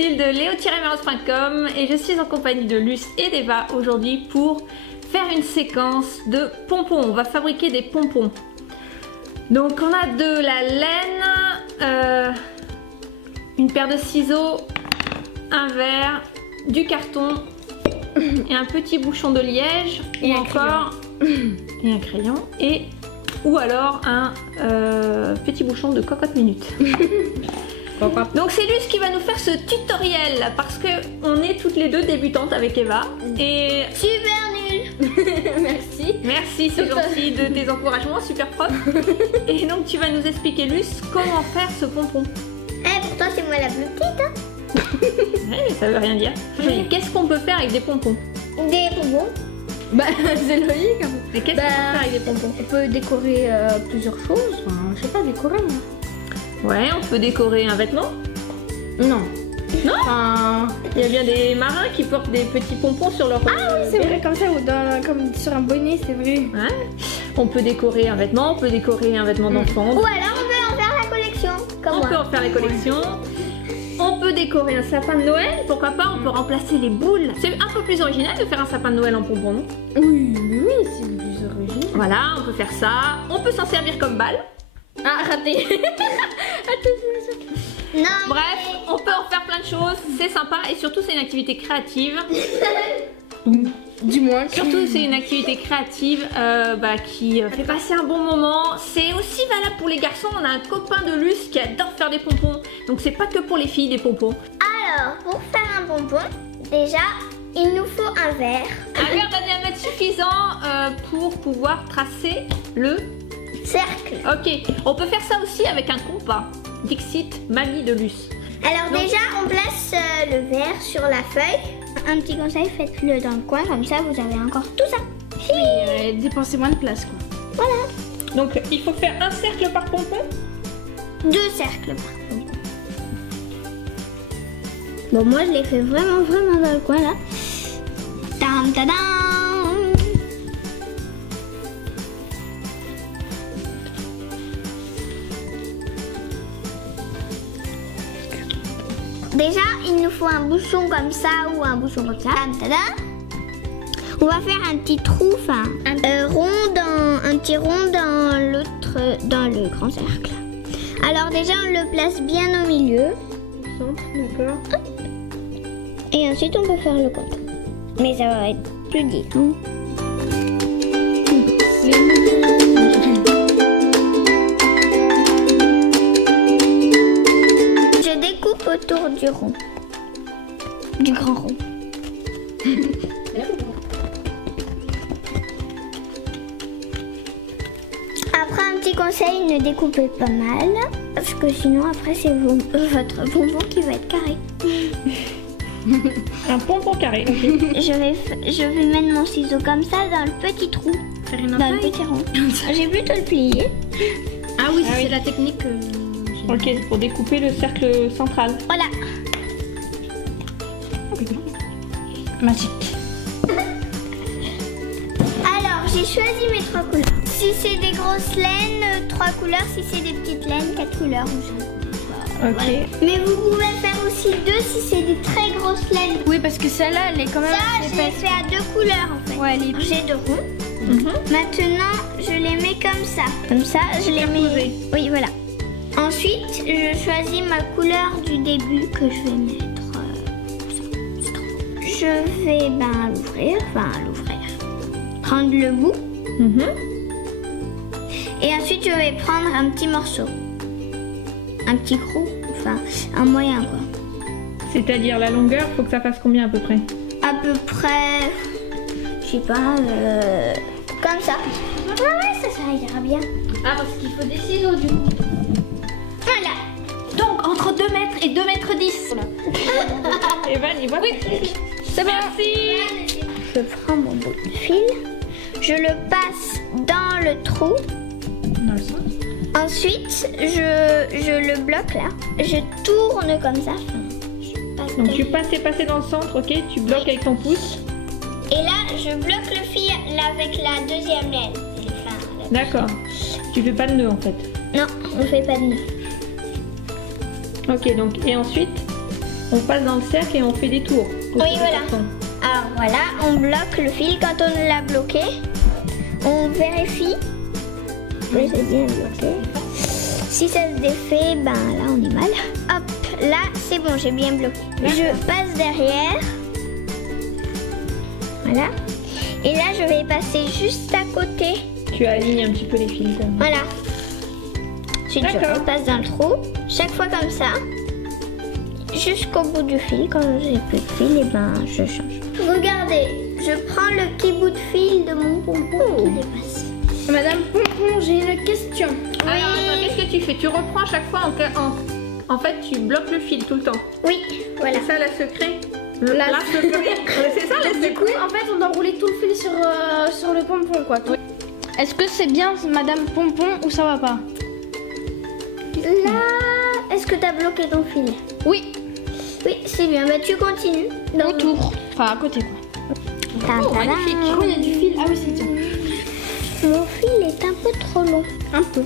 Cécile de leo-meros.com et je suis en compagnie de Luce et d'Eva aujourd'hui pour faire une séquence de pompons. On va fabriquer des pompons. Donc on a de la laine, une paire de ciseaux, un verre, du carton et un petit bouchon de liège et un crayon ou alors un petit bouchon de cocotte minute. Donc c'est Luce qui va nous faire ce tutoriel parce que on est toutes les deux débutantes avec Eva et super nul. Merci. Merci, c'est gentil de tes encouragements, super prof. Et donc tu vas nous expliquer Luce comment faire ce pompon. Eh, pour toi c'est moi la plus petite hein. Ouais, mais ça veut rien dire. Qu'est-ce qu'on peut faire avec des pompons? Des bonbons. Bah c'est logique. Et qu'est-ce qu'on peut faire avec des pompons? On peut décorer plusieurs choses. Enfin, je sais pas, décorer. Ouais, on peut décorer un vêtement. Non. Non. Enfin, il y a bien des marins qui portent des petits pompons sur leur... Ah oui, c'est vrai, comme ça, ou comme sur un bonnet, c'est vrai. Ouais. On peut décorer un vêtement, on peut décorer un vêtement d'enfant. Ou alors on peut en faire la collection, comme on peut en faire la collection. On peut décorer un sapin de Noël, pourquoi pas, on peut remplacer les boules. C'est un peu plus original de faire un sapin de Noël en pompon, non? Oui, mais oui, c'est plus original. Voilà, on peut faire ça. On peut s'en servir comme balle. Ah, raté. Non, bref, on peut en faire plein de choses, c'est sympa et surtout c'est une activité créative. Dis-moi. Surtout c'est une activité créative qui fait passer un bon moment. C'est aussi valable pour les garçons. On a un copain de Luce qui adore faire des pompons. Donc c'est pas que pour les filles des pompons. Alors pour faire un pompon, déjà il nous faut un verre. Un verre d'un diamètre suffisant pour pouvoir tracer le cercle. Ok, on peut faire ça aussi avec un compas. Dixit, mamie de Luce. Alors déjà on place le verre sur la feuille. Un petit conseil, faites-le dans le coin, comme ça vous avez encore tout ça. Oui, dépensez moins de place quoi. Voilà. Donc il faut faire un cercle par pompon? 2 cercles par pompon. Bon moi je l'ai fait vraiment dans le coin là. Tam tadam. Déjà, il nous faut un bouchon comme ça ou un bouchon comme ça. On va faire un petit trou, enfin, un petit rond dans le grand cercle. Alors déjà, on le place bien au milieu. Au centre, d'accord. Et ensuite, on peut faire le compte. Mais ça va être plus dur. Autour du rond. Du grand rond. Après un petit conseil, ne découpez pas mal. Parce que sinon après c'est votre bonbon qui va être carré. Un pompon carré. Okay. Je vais mettre mon ciseau comme ça dans le petit trou. Faire une dans le petit rond. J'ai plutôt le plier. Ah oui, c'est la technique. Ok, c'est pour découper le cercle central. Voilà. Magique. Alors, j'ai choisi mes 3 couleurs. Si c'est des grosses laines, 3 couleurs. Si c'est des petites laines, 4 couleurs. Ok. Voilà. Mais vous pouvez faire aussi 2 si c'est des très grosses laines. Oui, parce que celle-là, elle est quand même. Ça, je l'ai fait à 2 couleurs en fait. Ouais, elle est... J'ai 2 ronds. Maintenant, je les mets comme ça. Comme ça, je les mets. Oui, voilà. Ensuite, je choisis ma couleur du début que je vais mettre. Je vais l'ouvrir, prendre le bout. Et ensuite, je vais prendre un petit morceau. Un petit gros, enfin un moyen quoi. C'est-à-dire la longueur, faut que ça fasse combien à peu près? À peu près, je sais pas, comme ça. Ouais, ça ira bien. Ah, parce qu'il faut des ciseaux du coup. Voilà. Donc entre 2 mètres et 2 mètres 10. Evan, il voit. Oui. C'est bon. Merci. Je prends mon bout de fil, je le passe dans le trou. Dans le centre. Ensuite, je le bloque là. Je tourne comme ça. Donc tu passes dans le centre, ok? Tu bloques avec ton pouce. Et là, je bloque le fil avec la deuxième laine. D'accord. Tu fais pas de nœud en fait. Non, on fait pas de nœud. Ok, donc et ensuite On passe dans le cercle et on fait des tours. Oui, voilà. Alors voilà, on bloque le fil. Quand on l'a bloqué, on vérifie que c'est bien bloqué. Si ça se défait, ben là on est mal. Hop, là c'est bon, j'ai bien bloqué. Je passe derrière. Voilà. Et là je vais passer juste à côté. Tu alignes un petit peu les fils. Voilà. Ensuite je repasse dans le trou. Chaque fois comme ça. Jusqu'au bout du fil. Quand j'ai plus de fil, et ben je change. Regardez, je prends le petit bout de fil de mon pompon qui dépasse. Madame Pompon, j'ai une question. Alors, attends, qu'est-ce que tu fais? Tu reprends à chaque fois en fait, tu bloques le fil tout le temps. Oui, voilà. C'est ça la secret? La secret. C'est ça la Du secret? coup, en fait, on doit rouler tout le fil sur le pompon, quoi. Oui. Est-ce que c'est bien, Madame Pompon, ou ça va pas? Là, est-ce que tu as bloqué ton fil? Oui, Oui, c'est bien. Bah, tu continues. autour. Enfin, à côté, quoi. Oh, magnifique. Oh, il y a du fil. Ah oui, c'est ça. Mon fil est un peu trop long. Un peu.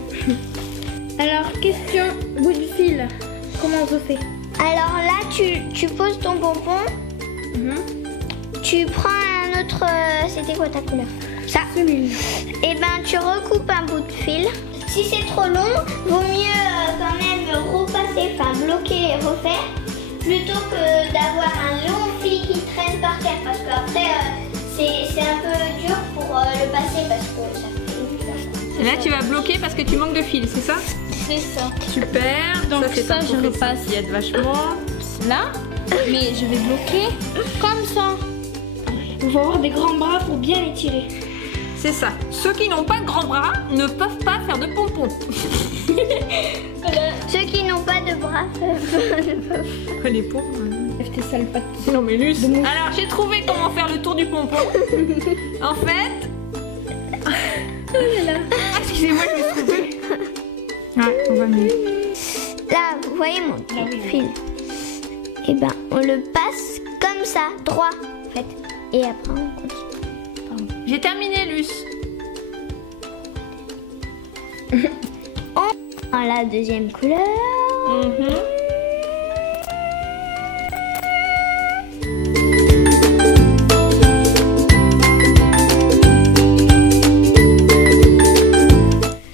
Alors, question, bout de fil. Comment on se fait? Alors là, tu poses ton pompon. Tu prends un autre... C'était quoi ta couleur? Ça. Celui-là. Et ben, tu recoupes un bout de fil. Si c'est trop long, vaut mieux quand même repasser, enfin bloquer et refaire, plutôt que d'avoir un long fil qui traîne par terre. Parce qu'après, c'est un peu dur pour le passer parce que ça fait une Et là, tu vas bloquer parce que tu manques de fil, c'est ça? C'est ça. Super. Donc c'est ça, je repasse. Il y a vachement. Là, mais je vais bloquer comme ça. Il faut avoir des grands bras pour bien les tirer. C'est ça. Ceux qui n'ont pas de grands bras ne peuvent pas faire de pompons. Ceux qui n'ont pas de bras Les pompons. Lève tes sales pattes. Non mais Luce. Alors j'ai trouvé comment faire le tour du pompon. En fait. Excusez-moi, je l'ai trouvé. Ouais, on va mieux. Là, vous voyez mon fil. Et ben, on le passe comme ça, droit, en fait. Et après, on continue. J'ai terminé, Luce. On prend la deuxième couleur.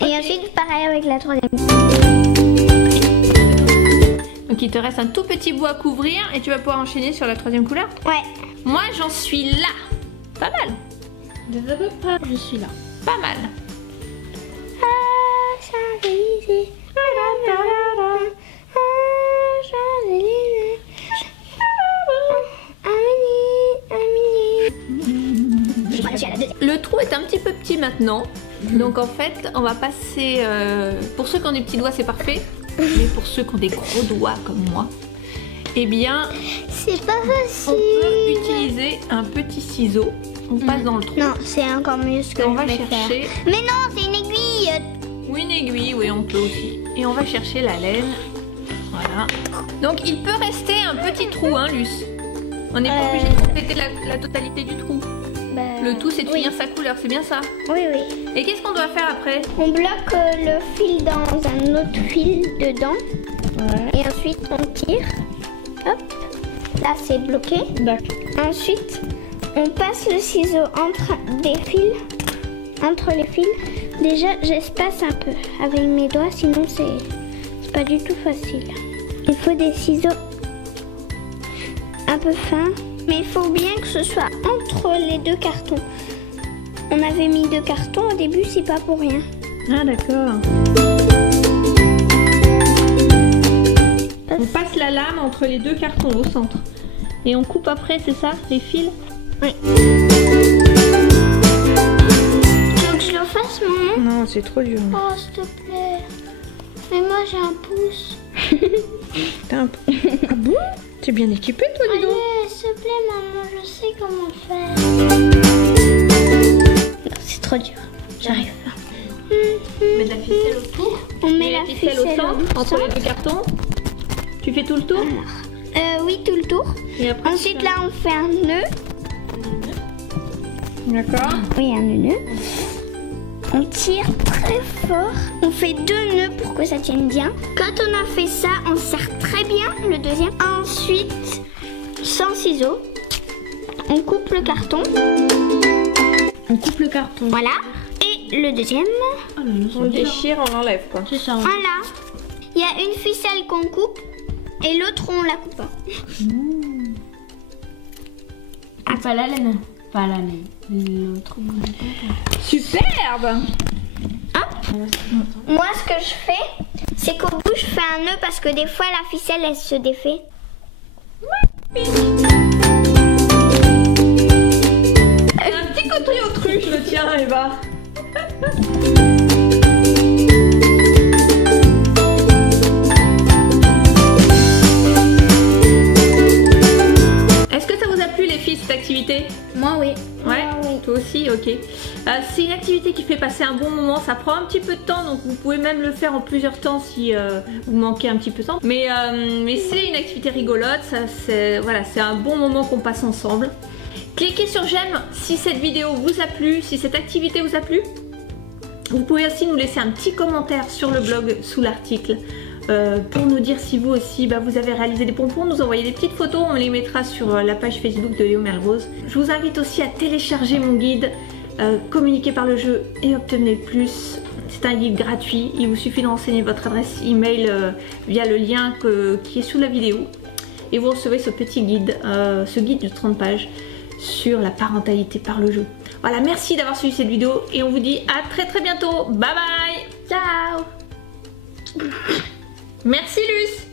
Et ensuite, pareil avec la troisième. Donc il te reste un tout petit bout à couvrir et tu vas pouvoir enchaîner sur la troisième couleur. Ouais. Moi j'en suis là. Pas mal. Je suis là. Pas mal. Champs-Élysées. Le trou est un petit peu petit maintenant. Donc en fait, on va passer... pour ceux qui ont des petits doigts, c'est parfait. Mais pour ceux qui ont des gros doigts comme moi, eh bien... C'est pas On facile. peut utiliser un petit ciseau. On passe dans le trou. Non, c'est encore mieux ce que On je va vais chercher... faire. Mais non, c'est une aiguille. Ou une aiguille, oui, on peut aussi. Et on va chercher la laine. Voilà. Donc il peut rester un petit trou, hein, Luce. On n'est pas obligé de compléter la totalité du trou. Bah, Le tout, c'est de oui. finir sa couleur, c'est bien ça? Oui, oui. Et qu'est-ce qu'on doit faire après? On bloque le fil dans un autre fil dedans. Et ensuite, on tire. Hop. Là, c'est bloqué. D'accord. Ensuite, on passe le ciseau entre des fils. Entre les fils. Déjà, j'espace un peu avec mes doigts, sinon c'est pas du tout facile. Il faut des ciseaux un peu fins. Mais il faut bien que ce soit entre les deux cartons. On avait mis 2 cartons au début, c'est pas pour rien. Ah d'accord. On passe la lame entre les deux cartons au centre. Et on coupe après, c'est ça, les fils? Oui. Donc je le fasse, maman? Non, c'est trop dur. Oh, s'il te plaît. Mais moi j'ai un pouce. T'as un... Ah bon? T'es bien équipée toi, dis donc. Allez, s'il te plaît, maman, je sais comment faire. Non, c'est trop dur. J'arrive pas. On met de la ficelle autour. On met Et la ficelle au centre, entre les deux cartons. Tu fais tout le tour? Oui, tout le tour. Et après, Ensuite, là, on fait un nœud. D'accord. Oui, un nœud. On tire très fort. On fait 2 nœuds pour que ça tienne bien. Quand on a fait ça, on serre très bien le deuxième. Ensuite, sans ciseaux, on coupe le carton. On coupe le carton. Voilà. Et le deuxième. Oh là là, On le déchire, on l'enlève quoi. c'est ça. Voilà. Il y a une ficelle qu'on coupe et l'autre on la coupe pas. Ah, pas la laine. Pas la laine. L'autre bout du carton. Superbe. Moi, ce que je fais, c'est qu'au bout, je fais un nœud parce que des fois, la ficelle, elle se défait. Un petit côté autruche le tien, Eva. Est-ce que ça vous a plu les filles cette activité? Moi, oui. Ouais, toi aussi, ok. C'est une activité qui fait passer un bon moment, ça prend un petit peu de temps, donc vous pouvez même le faire en plusieurs temps si vous manquez un petit peu de temps. Mais c'est une activité rigolote, voilà, c'est un bon moment qu'on passe ensemble. Cliquez sur j'aime si cette vidéo vous a plu, si cette activité vous a plu. Vous pouvez aussi nous laisser un petit commentaire sur le blog sous l'article. Pour nous dire si vous aussi vous avez réalisé des pompons, nous envoyer des petites photos, on les mettra sur la page Facebook de Léo Melrose. Je vous invite aussi à télécharger mon guide Communiquer par le jeu et obtenez le plus. C'est un guide gratuit, il vous suffit d'enseigner votre adresse email via le lien qui est sous la vidéo et vous recevez ce petit guide, ce guide de 30 pages sur la parentalité par le jeu. Voilà, merci d'avoir suivi cette vidéo et on vous dit à très bientôt. Bye bye. Ciao. Merci Luce.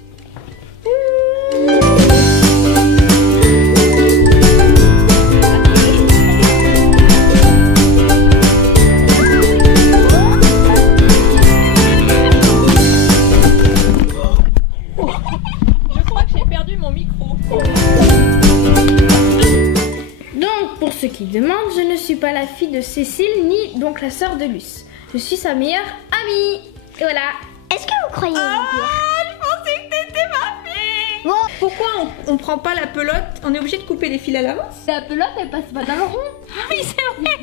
Je crois que j'ai perdu mon micro. Donc, pour ceux qui demandent, je ne suis pas la fille de Cécile, ni donc la sœur de Luce. Je suis sa meilleure amie. Et voilà. Est-ce que vous croyez Je pensais que t'étais ma fille. Bon. Pourquoi on prend pas la pelote? On est obligé de couper les fils à l'avance? La pelote, elle passe pas dans le rond. Ah oui, c'est vrai.